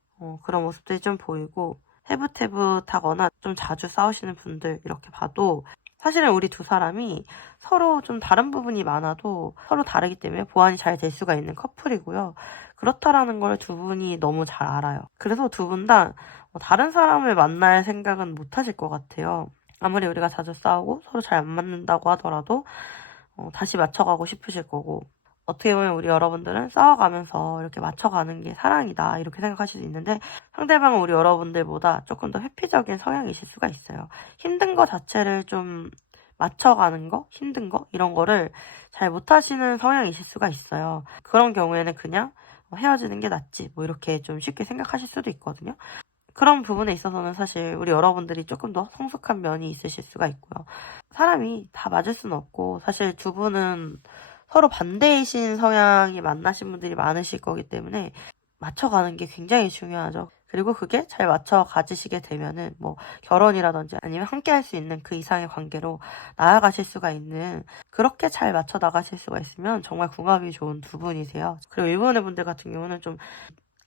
그런 모습들이 좀 보이고, 해붓해붓하거나 좀 자주 싸우시는 분들 이렇게 봐도 사실은 우리 두 사람이 서로 좀 다른 부분이 많아도 서로 다르기 때문에 보완이 잘 될 수가 있는 커플이고요. 그렇다라는 걸 두 분이 너무 잘 알아요. 그래서 두 분 다 다른 사람을 만날 생각은 못 하실 것 같아요. 아무리 우리가 자주 싸우고 서로 잘 안 맞는다고 하더라도 다시 맞춰가고 싶으실 거고, 어떻게 보면 우리 여러분들은 싸워가면서 이렇게 맞춰가는 게 사랑이다 이렇게 생각하실 수 있는데, 상대방은 우리 여러분들보다 조금 더 회피적인 성향이실 수가 있어요. 힘든 거 자체를 좀 맞춰가는 거, 힘든 거 이런 거를 잘 못하시는 성향이실 수가 있어요. 그런 경우에는 그냥 헤어지는 게 낫지 뭐 이렇게 좀 쉽게 생각하실 수도 있거든요. 그런 부분에 있어서는 사실 우리 여러분들이 조금 더 성숙한 면이 있으실 수가 있고요. 사람이 다 맞을 수는 없고, 사실 두 분은 서로 반대이신 성향이 만나신 분들이 많으실 거기 때문에 맞춰가는 게 굉장히 중요하죠. 그리고 그게 잘 맞춰 가지시게 되면은 뭐 결혼이라든지 아니면 함께 할 수 있는 그 이상의 관계로 나아가실 수가 있는, 그렇게 잘 맞춰 나가실 수가 있으면 정말 궁합이 좋은 두 분이세요. 그리고 일본의 분들 같은 경우는 좀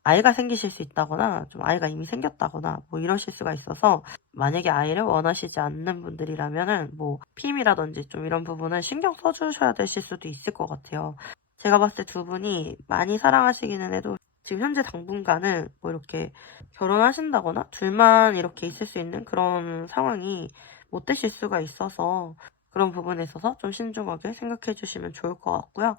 아이가 생기실 수 있다거나 좀 아이가 이미 생겼다거나 뭐 이러실 수가 있어서, 만약에 아이를 원하시지 않는 분들이라면은 뭐 피임이라든지 좀 이런 부분은 신경 써주셔야 되실 수도 있을 것 같아요. 제가 봤을 때 두 분이 많이 사랑하시기는 해도 지금 현재 당분간은 뭐 이렇게 결혼하신다거나 둘만 이렇게 있을 수 있는 그런 상황이 못 되실 수가 있어서, 그런 부분에 있어서 좀 신중하게 생각해 주시면 좋을 것 같고요.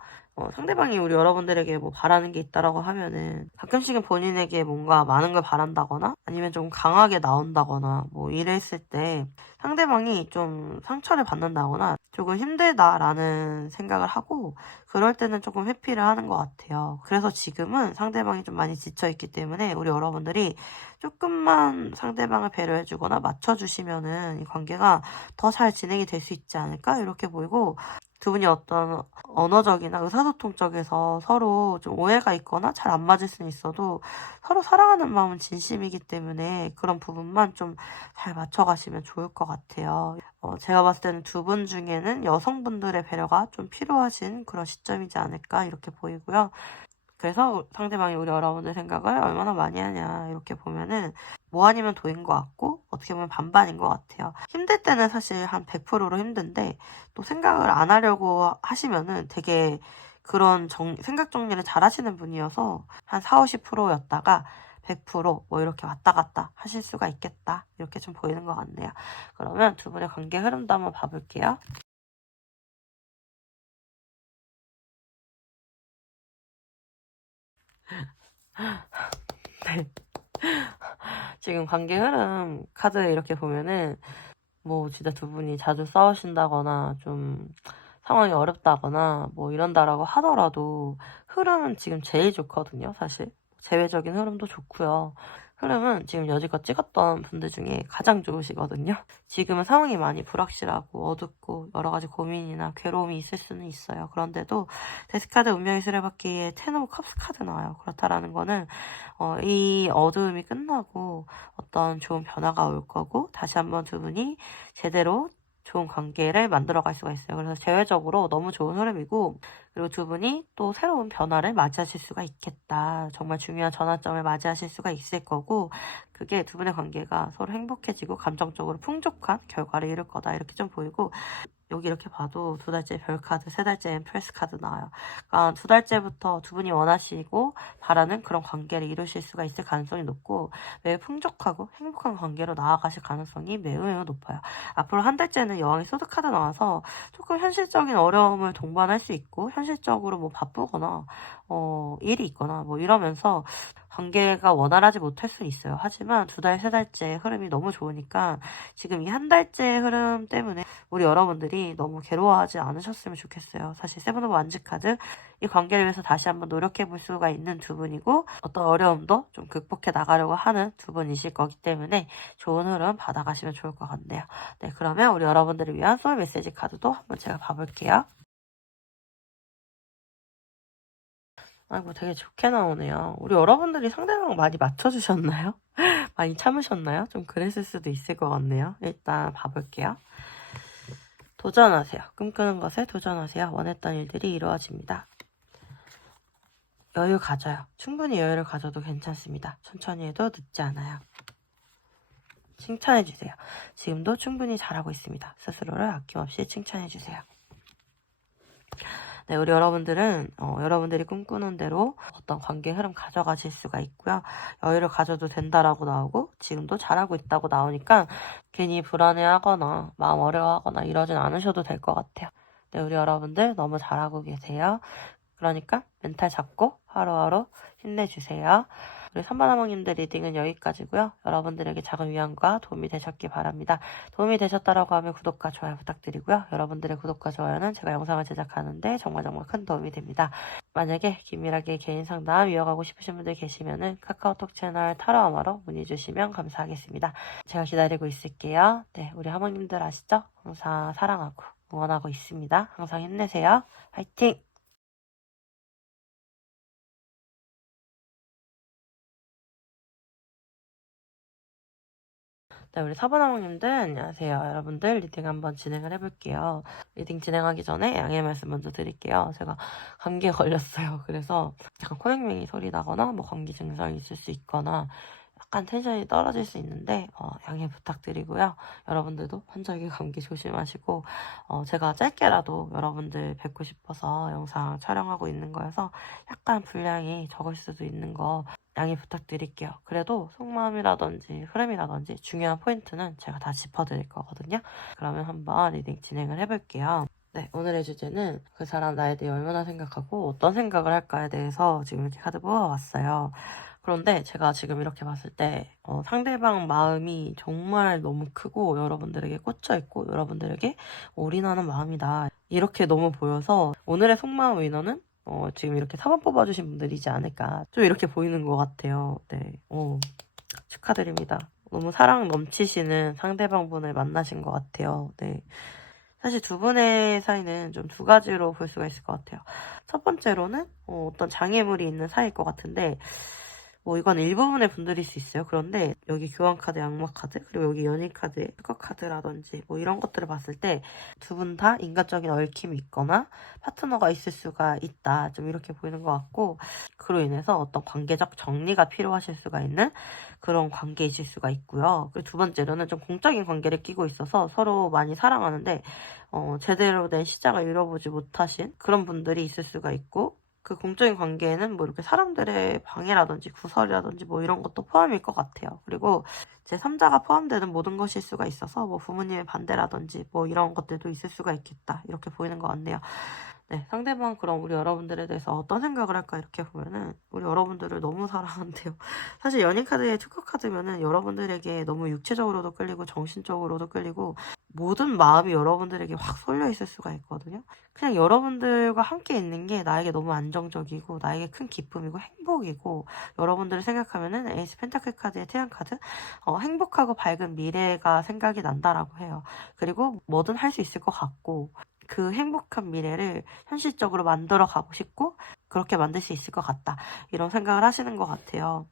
상대방이 우리 여러분들에게 뭐 바라는 게 있다라고 하면은 가끔씩은 본인에게 뭔가 많은 걸 바란다거나 아니면 좀 강하게 나온다거나 뭐 이랬을 때 상대방이 좀 상처를 받는다거나 조금 힘들다라는 생각을 하고, 그럴 때는 조금 회피를 하는 것 같아요. 그래서 지금은 상대방이 좀 많이 지쳐있기 때문에 우리 여러분들이 조금만 상대방을 배려해주거나 맞춰주시면은 이 관계가 더 잘 진행이 될 수 있지 않을까 이렇게 보이고, 두 분이 어떤 언어적이나 의사소통 쪽에서 서로 좀 오해가 있거나 잘 안 맞을 수는 있어도 서로 사랑하는 마음은 진심이기 때문에 그런 부분만 좀 잘 맞춰가시면 좋을 것 같아요. 제가 봤을 때는 두 분 중에는 여성분들의 배려가 좀 필요하신 그런 시점이지 않을까 이렇게 보이고요. 그래서 상대방이 우리 여러분의 생각을 얼마나 많이 하냐 이렇게 보면은 뭐 아니면 도인 것 같고, 어떻게 보면 반반인 것 같아요. 힘들 때는 사실 한 100%로 힘든데, 또 생각을 안 하려고 하시면은 되게 그런 생각 정리를 잘 하시는 분이어서 한 4, 50%였다가 100%뭐 이렇게 왔다 갔다 하실 수가 있겠다 이렇게 좀 보이는 것 같네요. 그러면 두 분의 관계 흐름도 한번 봐볼게요. 네. 지금 관계 흐름 카드 이렇게 보면은 뭐 진짜 두 분이 자주 싸우신다거나 좀 상황이 어렵다거나 뭐 이런다라고 하더라도 흐름은 지금 제일 좋거든요, 사실. 재회적인 흐름도 좋고요. 흐름은 지금 여지껏 찍었던 분들 중에 가장 좋으시거든요. 지금은 상황이 많이 불확실하고 어둡고 여러 가지 고민이나 괴로움이 있을 수는 있어요. 그런데도 데스카드 운명의 수레바퀴에 텐 오브 컵스 카드 나와요. 그렇다라는 거는 이 어두움이 끝나고 어떤 좋은 변화가 올 거고, 다시 한번 두 분이 제대로 좋은 관계를 만들어 갈 수가 있어요. 그래서 재회적으로 너무 좋은 흐름이고, 그리고 두 분이 또 새로운 변화를 맞이하실 수가 있겠다. 정말 중요한 전환점을 맞이하실 수가 있을 거고, 그게 두 분의 관계가 서로 행복해지고 감정적으로 풍족한 결과를 이룰 거다. 이렇게 좀 보이고, 여기 이렇게 봐도 두 달째 별카드, 세 달째 엠프레스 카드 나와요. 그러니까 두 달째부터 두 분이 원하시고 바라는 그런 관계를 이루실 수가 있을 가능성이 높고, 매우 풍족하고 행복한 관계로 나아가실 가능성이 매우 매우 높아요. 앞으로 한 달째는 여왕의 소드 카드 나와서 조금 현실적인 어려움을 동반할 수 있고, 현실적으로 뭐 바쁘거나 일이 있거나 뭐 이러면서 관계가 원활하지 못할 수는 있어요. 하지만 두 달, 세 달째 흐름이 너무 좋으니까 지금 이 한 달째 흐름 때문에 우리 여러분들이 너무 괴로워하지 않으셨으면 좋겠어요. 사실 세븐 오브 완즈 카드, 이 관계를 위해서 다시 한번 노력해 볼 수가 있는 두 분이고, 어떤 어려움도 좀 극복해 나가려고 하는 두 분이실 거기 때문에 좋은 흐름 받아가시면 좋을 것 같네요. 네, 그러면 우리 여러분들을 위한 소울 메시지 카드도 한번 제가 봐볼게요. 아이고, 되게 좋게 나오네요. 우리 여러분들이 상대방 많이 맞춰주셨나요? 많이 참으셨나요? 좀 그랬을 수도 있을 것 같네요. 일단 봐볼게요. 도전하세요. 꿈꾸는 것에 도전하세요. 원했던 일들이 이루어집니다. 여유 가져요. 충분히 여유를 가져도 괜찮습니다. 천천히 해도 늦지 않아요. 칭찬해주세요. 지금도 충분히 잘하고 있습니다. 스스로를 아낌없이 칭찬해주세요. 네, 우리 여러분들은 여러분들이 꿈꾸는 대로 어떤 관계 흐름 가져가실 수가 있고요. 여유를 가져도 된다라고 나오고 지금도 잘하고 있다고 나오니까 괜히 불안해하거나 마음 어려워하거나 이러진 않으셔도 될 것 같아요. 네, 우리 여러분들 너무 잘하고 계세요. 그러니까 멘탈 잡고 하루하루 힘내주세요. 우리 선반어머님들 리딩은 여기까지고요. 여러분들에게 작은 위안과 도움이 되셨기 바랍니다. 도움이 되셨다라고 하면 구독과 좋아요 부탁드리고요. 여러분들의 구독과 좋아요는 제가 영상을 제작하는데 정말 큰 도움이 됩니다. 만약에 긴밀하게 개인 상담 이어가고 싶으신 분들 계시면은 카카오톡 채널 타로아마로 문의 주시면 감사하겠습니다. 제가 기다리고 있을게요. 네, 우리 하모님들 아시죠? 항상 사랑하고 응원하고 있습니다. 항상 힘내세요. 화이팅! 네, 우리 사번아몽님들 안녕하세요. 여러분들 리딩 한번 진행을 해볼게요. 리딩 진행하기 전에 양해 말씀 먼저 드릴게요. 제가 감기에 걸렸어요. 그래서 약간 코맹맹이 소리 나거나 뭐 감기 증상이 있을 수 있거나 약간 텐션이 떨어질 수 있는데 양해 부탁드리고요. 여러분들도 환절기 감기 조심하시고 제가 짧게라도 여러분들 뵙고 싶어서 영상 촬영하고 있는 거여서 약간 분량이 적을 수도 있는 거 양해 부탁드릴게요. 그래도 속마음이라든지 흐름이라든지 중요한 포인트는 제가 다 짚어드릴 거거든요. 그러면 한번 리딩 진행을 해볼게요. 네, 오늘의 주제는 그 사람 나에 대해 얼마나 생각하고 어떤 생각을 할까에 대해서 지금 이렇게 카드 뽑아왔어요. 그런데 제가 지금 이렇게 봤을 때 상대방 마음이 정말 너무 크고 여러분들에게 꽂혀있고 여러분들에게 올인하는 마음이다. 이렇게 너무 보여서 오늘의 속마음 위너는 지금 이렇게 4번 뽑아주신 분들이지 않을까. 좀 이렇게 보이는 것 같아요. 네. 축하드립니다. 너무 사랑 넘치시는 상대방분을 만나신 것 같아요. 네. 사실 두 분의 사이는 좀 두 가지로 볼 수가 있을 것 같아요. 첫 번째로는 어떤 장애물이 있는 사이일 것 같은데 뭐 이건 일부분의 분들일 수 있어요. 그런데 여기 교환카드, 양막카드, 그리고 여기 연인카드의 특허카드라든지 뭐 이런 것들을 봤을 때 두 분 다 인간적인 얽힘이 있거나 파트너가 있을 수가 있다. 좀 이렇게 보이는 것 같고 그로 인해서 어떤 관계적 정리가 필요하실 수가 있는 그런 관계이실 수가 있고요. 그리고 두 번째로는 좀 공적인 관계를 끼고 있어서 서로 많이 사랑하는데 제대로 된 시작을 이뤄보지 못하신 그런 분들이 있을 수가 있고 그 공적인 관계에는 뭐 이렇게 사람들의 방해라든지 구설이라든지 뭐 이런 것도 포함일 것 같아요. 그리고 제 3자가 포함되는 모든 것일 수가 있어서 뭐 부모님의 반대라든지 뭐 이런 것들도 있을 수가 있겠다. 이렇게 보이는 것 같네요. 네, 상대방 그럼 우리 여러분들에 대해서 어떤 생각을 할까 이렇게 보면은 우리 여러분들을 너무 사랑한대요. 사실 연인카드의 특허카드면은 여러분들에게 너무 육체적으로도 끌리고 정신적으로도 끌리고 모든 마음이 여러분들에게 확 쏠려 있을 수가 있거든요. 그냥 여러분들과 함께 있는 게 나에게 너무 안정적이고 나에게 큰 기쁨이고 행복이고 여러분들을 생각하면은 에이스 펜타클 카드의 태양 카드 행복하고 밝은 미래가 생각이 난다라고 해요. 그리고 뭐든 할 수 있을 것 같고 그 행복한 미래를 현실적으로 만들어 가고 싶고 그렇게 만들 수 있을 것 같다. 이런 생각을 하시는 것 같아요.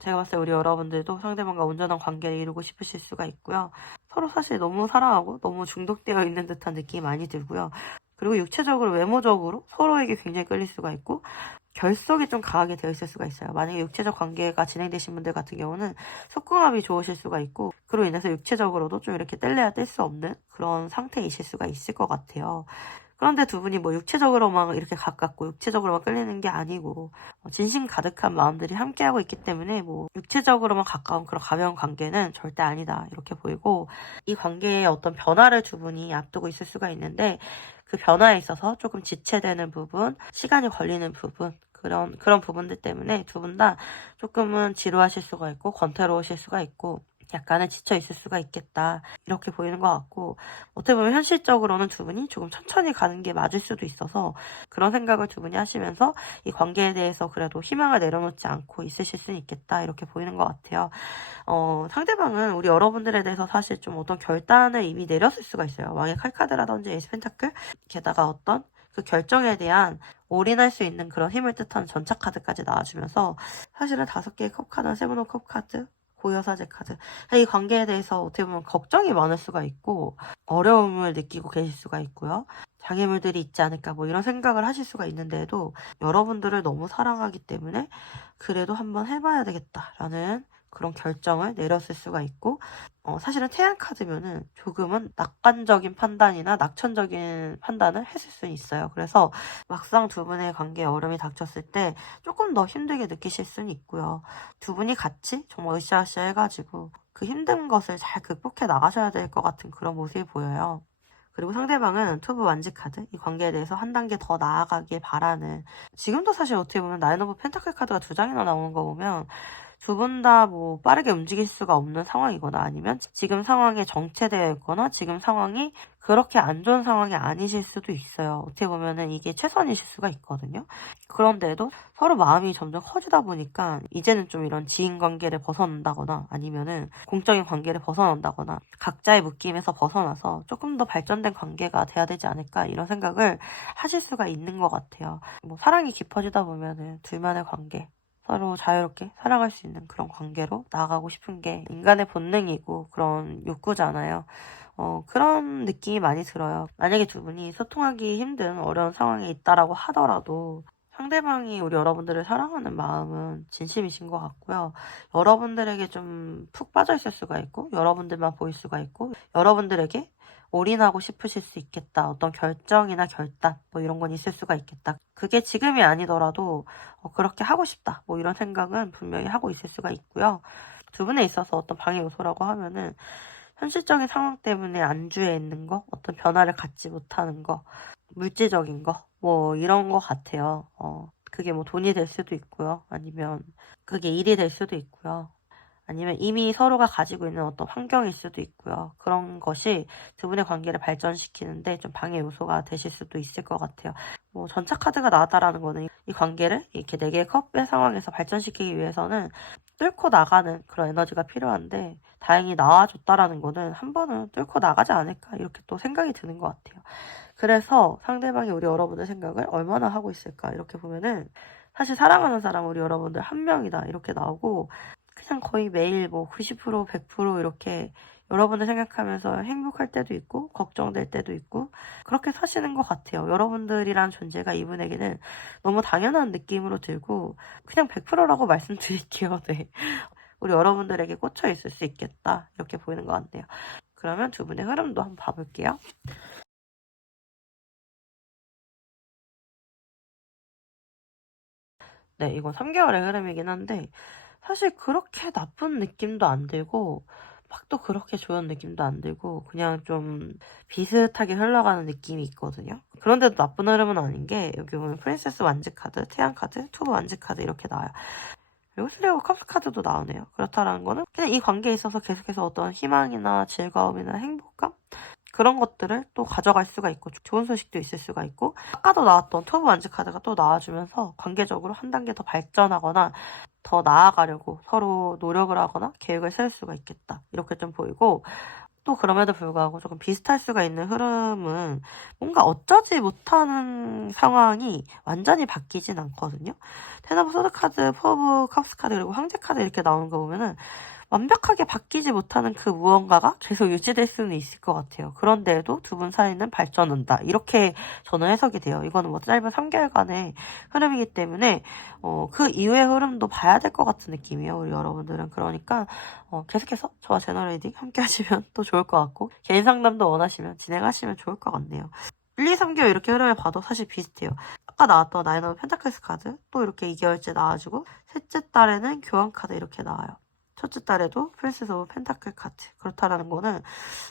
제가 봤을 때 우리 여러분들도 상대방과 온전한 관계를 이루고 싶으실 수가 있고요. 서로 사실 너무 사랑하고 너무 중독되어 있는 듯한 느낌이 많이 들고요. 그리고 육체적으로 외모적으로 서로에게 굉장히 끌릴 수가 있고 결속이 좀 강하게 되어 있을 수가 있어요. 만약에 육체적 관계가 진행되신 분들 같은 경우는 속궁합이 좋으실 수가 있고 그로 인해서 육체적으로도 좀 이렇게 뗄래야 뗄 수 없는 그런 상태이실 수가 있을 것 같아요. 그런데 두 분이 뭐 육체적으로만 이렇게 가깝고 육체적으로만 끌리는 게 아니고 진심 가득한 마음들이 함께하고 있기 때문에 뭐 육체적으로만 가까운 그런 가벼운 관계는 절대 아니다 이렇게 보이고 이 관계에 어떤 변화를 두 분이 앞두고 있을 수가 있는데 그 변화에 있어서 조금 지체되는 부분, 시간이 걸리는 부분 그런 부분들 때문에 두 분 다 조금은 지루하실 수가 있고 권태로우실 수가 있고 약간은 지쳐 있을 수가 있겠다 이렇게 보이는 것 같고 어떻게 보면 현실적으로는 두 분이 조금 천천히 가는 게 맞을 수도 있어서 그런 생각을 두 분이 하시면서 이 관계에 대해서 그래도 희망을 내려놓지 않고 있으실 수는 있겠다 이렇게 보이는 것 같아요. 상대방은 우리 여러분들에 대해서 사실 좀 어떤 결단을 이미 내렸을 수가 있어요. 왕의 칼카드라든지 에이스 펜타클 게다가 어떤 그 결정에 대한 올인할 수 있는 그런 힘을 뜻하는 전차 카드까지 나와주면서 사실은 5개의 컵 카드, 7의 컵 카드, 고여사제 카드. 이 관계에 대해서 어떻게 보면 걱정이 많을 수가 있고 어려움을 느끼고 계실 수가 있고요. 장애물들이 있지 않을까 뭐 이런 생각을 하실 수가 있는데도 여러분들을 너무 사랑하기 때문에 그래도 한번 해봐야 되겠다라는 그런 결정을 내렸을 수가 있고 사실은 태양 카드면은 조금은 낙관적인 판단이나 낙천적인 판단을 했을 수 있어요. 그래서 막상 두 분의 관계에 어려움이 닥쳤을 때 조금 더 힘들게 느끼실 수는 있고요. 두 분이 같이 정말 으쌰으쌰 해가지고 그 힘든 것을 잘 극복해 나가셔야 될 것 같은 그런 모습이 보여요. 그리고 상대방은 투브 완지 카드, 이 관계에 대해서 한 단계 더 나아가길 바라는, 지금도 사실 어떻게 보면 나인 오브 펜타클 카드가 2장이나 나오는 거 보면 두 분 다 뭐 빠르게 움직일 수가 없는 상황이거나 아니면 지금 상황에 정체되어 있거나 지금 상황이 그렇게 안 좋은 상황이 아니실 수도 있어요. 어떻게 보면은 이게 최선이실 수가 있거든요. 그런데도 서로 마음이 점점 커지다 보니까 이제는 좀 이런 지인 관계를 벗어난다거나 아니면은 공적인 관계를 벗어난다거나 각자의 묶임에서 벗어나서 조금 더 발전된 관계가 돼야 되지 않을까 이런 생각을 하실 수가 있는 것 같아요. 뭐 사랑이 깊어지다 보면은 둘만의 관계, 서로 자유롭게 살아갈 수 있는 그런 관계로 나아가고 싶은 게 인간의 본능이고 그런 욕구잖아요. 그런 느낌이 많이 들어요. 만약에 두 분이 소통하기 힘든 어려운 상황에 있다라고 하더라도 상대방이 우리 여러분들을 사랑하는 마음은 진심이신 것 같고요. 여러분들에게 좀 푹 빠져 있을 수가 있고 여러분들만 보일 수가 있고 여러분들에게 올인하고 싶으실 수 있겠다. 어떤 결정이나 결단 뭐 이런 건 있을 수가 있겠다. 그게 지금이 아니더라도 그렇게 하고 싶다. 뭐 이런 생각은 분명히 하고 있을 수가 있고요. 두 분에 있어서 어떤 방해 요소라고 하면은 현실적인 상황 때문에 안주해 있는 거, 어떤 변화를 갖지 못하는 거, 물질적인 거, 뭐 이런 거 같아요. 그게 뭐 돈이 될 수도 있고요. 아니면 그게 일이 될 수도 있고요. 아니면 이미 서로가 가지고 있는 어떤 환경일 수도 있고요. 그런 것이 두 분의 관계를 발전시키는데 좀 방해 요소가 되실 수도 있을 것 같아요. 뭐 전차 카드가 나왔다라는 거는 이 관계를 이렇게 4개의 컵의 상황에서 발전시키기 위해서는 뚫고 나가는 그런 에너지가 필요한데 다행히 나와줬다라는 거는 한 번은 뚫고 나가지 않을까 이렇게 또 생각이 드는 것 같아요. 그래서 상대방이 우리 여러분의 생각을 얼마나 하고 있을까 이렇게 보면은 사실 사랑하는 사람은 우리 여러분들 한 명이다 이렇게 나오고 그냥 거의 매일 뭐 90%, 100% 이렇게 여러분을 생각하면서 행복할 때도 있고 걱정될 때도 있고 그렇게 사시는 것 같아요. 여러분들이란 존재가 이분에게는 너무 당연한 느낌으로 들고 그냥 100%라고 말씀드릴게요. 네. 우리 여러분들에게 꽂혀 있을 수 있겠다 이렇게 보이는 것 같네요. 그러면 두 분의 흐름도 한번 봐볼게요. 네, 이건 3개월의 흐름이긴 한데 사실 그렇게 나쁜 느낌도 안 들고 막 또 그렇게 좋은 느낌도 안 들고 그냥 좀 비슷하게 흘러가는 느낌이 있거든요. 그런데도 나쁜 흐름은 아닌 게 여기 보면 프린세스 완즈 카드, 태양 카드, 투브 완즈 카드 이렇게 나와요. 그리고 슬리오 컵스 카드도 나오네요. 그렇다라는 거는 그냥 이 관계에 있어서 계속해서 어떤 희망이나 즐거움이나 행복감 그런 것들을 또 가져갈 수가 있고 좋은 소식도 있을 수가 있고 아까도 나왔던 투브 완즈 카드가 또 나와주면서 관계적으로 한 단계 더 발전하거나 더 나아가려고 서로 노력을 하거나 계획을 세울 수가 있겠다 이렇게 좀 보이고 또 그럼에도 불구하고 조금 비슷할 수가 있는 흐름은 뭔가 어쩌지 못하는 상황이 완전히 바뀌진 않거든요. 텐 오브 소드 카드, 포 오브 컵스 카드 그리고 황제 카드 이렇게 나오는 거 보면은 완벽하게 바뀌지 못하는 그 무언가가 계속 유지될 수는 있을 것 같아요. 그런데도 두 분 사이는 발전한다. 이렇게 저는 해석이 돼요. 이거는 뭐 짧은 3개월간의 흐름이기 때문에 그 이후의 흐름도 봐야 될 것 같은 느낌이에요. 우리 여러분들은. 그러니까 계속해서 저와 제너럴 리딩 함께 하시면 또 좋을 것 같고 개인 상담도 원하시면 진행하시면 좋을 것 같네요. 1, 2, 3개월 이렇게 흐름을 봐도 사실 비슷해요. 아까 나왔던 나인 오브 펜타클스 카드 또 이렇게 2개월째 나와주고 셋째 달에는 교환 카드 이렇게 나와요. 첫째 달에도 프린세스 오브 펜타클 카드. 그렇다라는 거는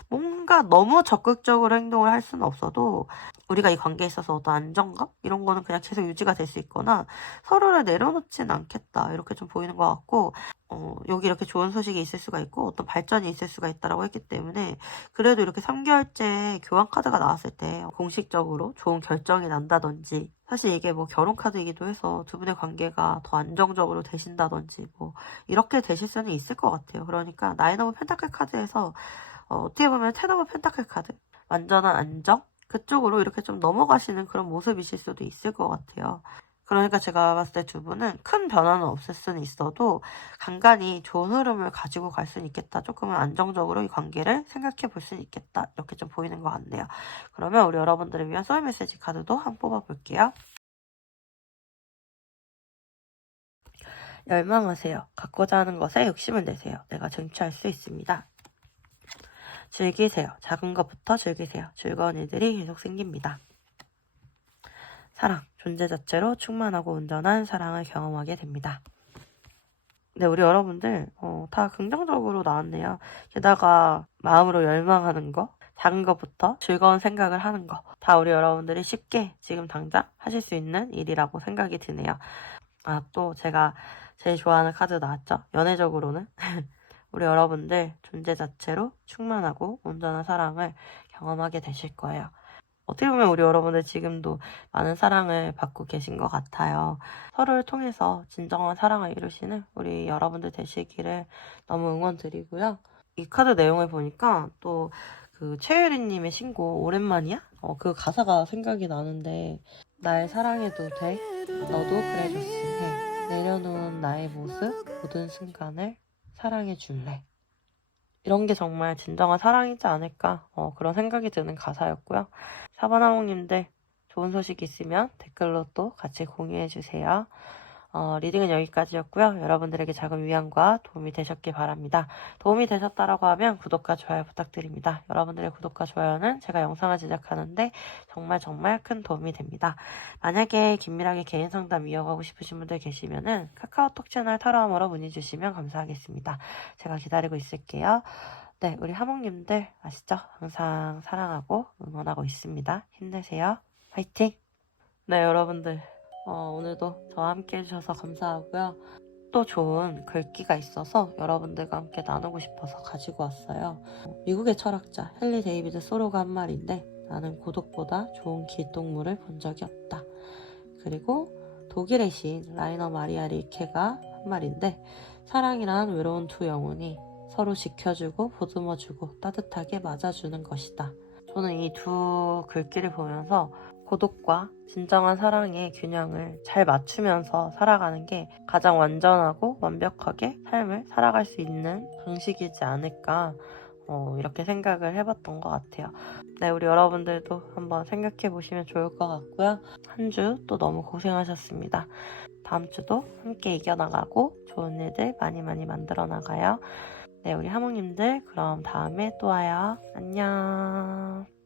뭔가 너무 적극적으로 행동을 할 수는 없어도 우리가 이 관계에 있어서 어떤 안정감? 이런 거는 그냥 계속 유지가 될 수 있거나 서로를 내려놓진 않겠다. 이렇게 좀 보이는 것 같고 여기 이렇게 좋은 소식이 있을 수가 있고 어떤 발전이 있을 수가 있다라고 했기 때문에 그래도 이렇게 3개월째 교환 카드가 나왔을 때 공식적으로 좋은 결정이 난다든지 사실 이게 뭐 결혼 카드이기도 해서 두 분의 관계가 더 안정적으로 되신다든지 뭐 이렇게 되실 수는 있을 것 같아요. 그러니까 나인 오브 펜타클 카드에서 어떻게 보면 텐 오브 펜타클 카드 완전한 안정? 그쪽으로 이렇게 좀 넘어가시는 그런 모습이실 수도 있을 것 같아요. 그러니까 제가 봤을 때 두 분은 큰 변화는 없을 수는 있어도 간간히 좋은 흐름을 가지고 갈 수는 있겠다. 조금은 안정적으로 이 관계를 생각해 볼 수는 있겠다. 이렇게 좀 보이는 것 같네요. 그러면 우리 여러분들을 위한 소울 메시지 카드도 한번 뽑아볼게요. 열망하세요. 갖고자 하는 것에 욕심을 내세요. 내가 쟁취할 수 있습니다. 즐기세요. 작은 것부터 즐기세요. 즐거운 일들이 계속 생깁니다. 사랑, 존재 자체로 충만하고 온전한 사랑을 경험하게 됩니다. 네, 우리 여러분들 다 긍정적으로 나왔네요. 게다가 마음으로 열망하는 거, 작은 것부터 즐거운 생각을 하는 거, 다 우리 여러분들이 쉽게 지금 당장 하실 수 있는 일이라고 생각이 드네요. 아, 또 제가 제일 좋아하는 카드 나왔죠? 연애적으로는 우리 여러분들 존재 자체로 충만하고 온전한 사랑을 경험하게 되실 거예요. 어떻게 보면 우리 여러분들 지금도 많은 사랑을 받고 계신 것 같아요. 서로를 통해서 진정한 사랑을 이루시는 우리 여러분들 되시기를 너무 응원드리고요. 이 카드 내용을 보니까 또 그 최유리님의 신곡 오랜만이야? 그 가사가 생각이 나는데 날 사랑해도 돼? 너도 그래줬으면 해. 내려놓은 나의 모습 모든 순간을 사랑해줄래. 이런 게 정말 진정한 사랑이지 않을까 그런 생각이 드는 가사였고요. 사바나몽님들 좋은 소식 있으면 댓글로 또 같이 공유해주세요. 리딩은 여기까지였고요. 여러분들에게 작은 위안과 도움이 되셨길 바랍니다. 도움이 되셨다라고 하면 구독과 좋아요 부탁드립니다. 여러분들의 구독과 좋아요는 제가 영상을 제작하는데 정말 큰 도움이 됩니다. 만약에 긴밀하게 개인 상담 이어가고 싶으신 분들 계시면은 카카오톡 채널 타로함으로 문의 주시면 감사하겠습니다. 제가 기다리고 있을게요. 네, 우리 하몽님들 아시죠? 항상 사랑하고 응원하고 있습니다. 힘내세요. 화이팅! 네, 여러분들 오늘도 저와 함께 해주셔서 감사하고요. 또 좋은 글귀가 있어서 여러분들과 함께 나누고 싶어서 가지고 왔어요. 미국의 철학자 헨리 데이비드 소로가 한 말인데 나는 고독보다 좋은 길동무를 본 적이 없다. 그리고 독일의 시인 라이너 마리아 릴케가 한 말인데 사랑이란 외로운 두 영혼이 서로 지켜주고 보듬어주고 따뜻하게 맞아주는 것이다. 저는 이 두 글귀를 보면서 고독과 진정한 사랑의 균형을 잘 맞추면서 살아가는 게 가장 완전하고 완벽하게 삶을 살아갈 수 있는 방식이지 않을까 이렇게 생각을 해봤던 것 같아요. 네, 우리 여러분들도 한번 생각해 보시면 좋을 것 같고요. 한 주 또 너무 고생하셨습니다. 다음 주도 함께 이겨나가고 좋은 일들 많이 만들어 나가요. 네, 우리 하모님들 그럼 다음에 또 와요. 안녕.